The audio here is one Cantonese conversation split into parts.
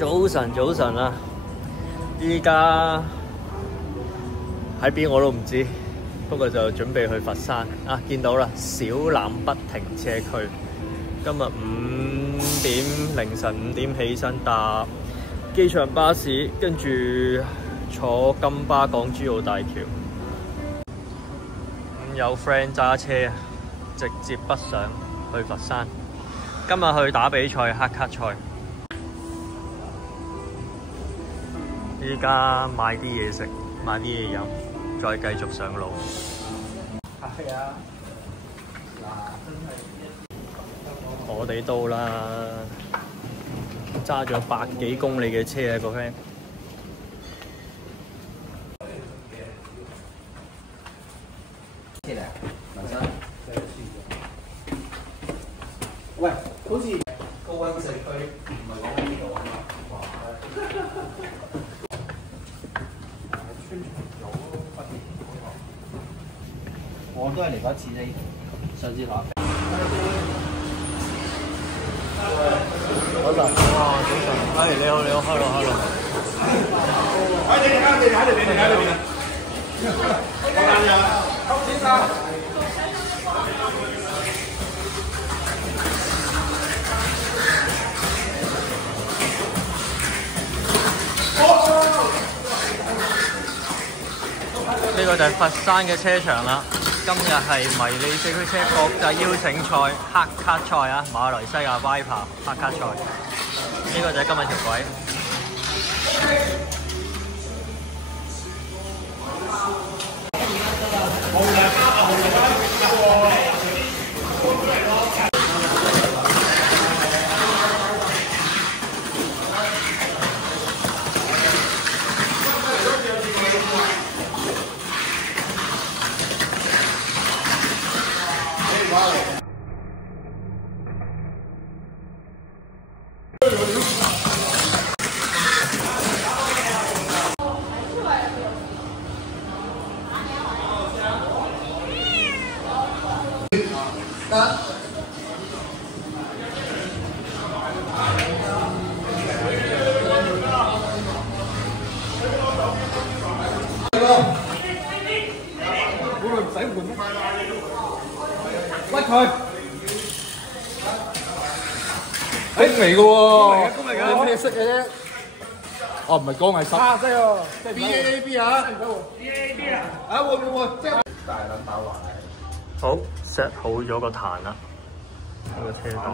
早晨啊！依家喺邊我都唔知，不過就準備去佛山啊！見到啦，小欖北停車區。今日凌晨5點起身搭機場巴士，跟住坐金巴港珠澳大橋。有 friend 揸車，直接北上去佛山。今日去打比賽，黑卡賽。依家買啲嘢食，買啲嘢飲，再繼續上路。係啊，嗱，真係我哋到啦，揸咗100幾公里嘅車啊，個 friend。喂，好似高溫社區唔係講緊呢度啊嘛。我都係嚟過一次啫，上次打。早晨，哇，早晨，係你好，hello。喺你喺裏邊。我間人，先生。呢個就係佛山嘅車場啦。今日係迷你四驅車國際邀請賽黑卡賽啊，馬來西亞 Viper 黑卡賽。呢個就係今日條軌。屈佢，嚟嘅喎，公嚟㗎，你咩色嘅啫？哦，唔係光係濕。啊，即係 BAB 啊，BAB 啊，啊會即係大撚爆環。好 set 好咗個壇啦，呢個車袋、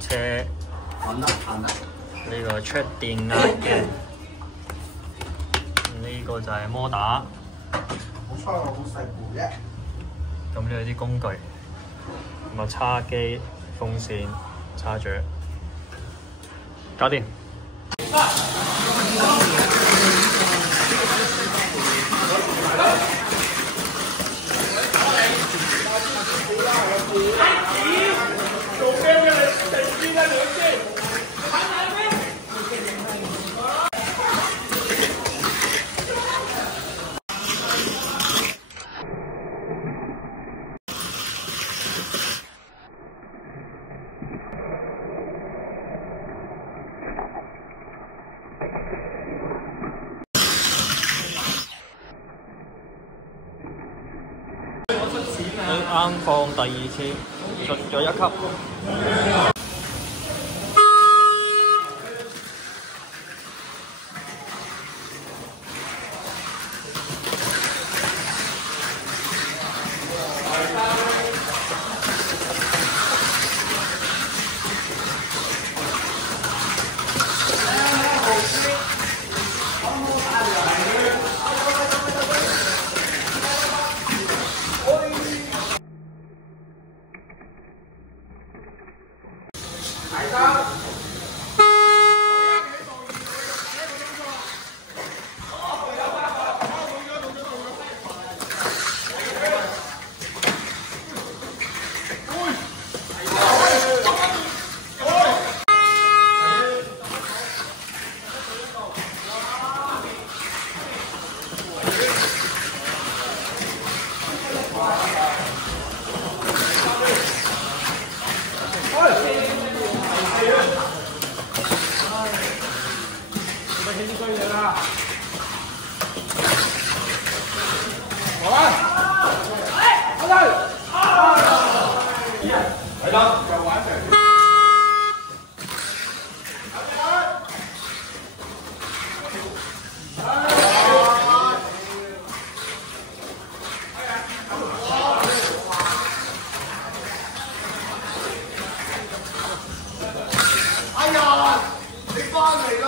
車呢個出電壓嘅，呢個就係摩打。好彩我好細部啫。咁呢啲工具，咁啊叉機、風扇、叉咀，搞掂。啱放第2次，進咗1級。哎呀，你翻嚟啦！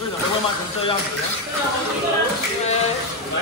为什么会卖成这样子呢？来，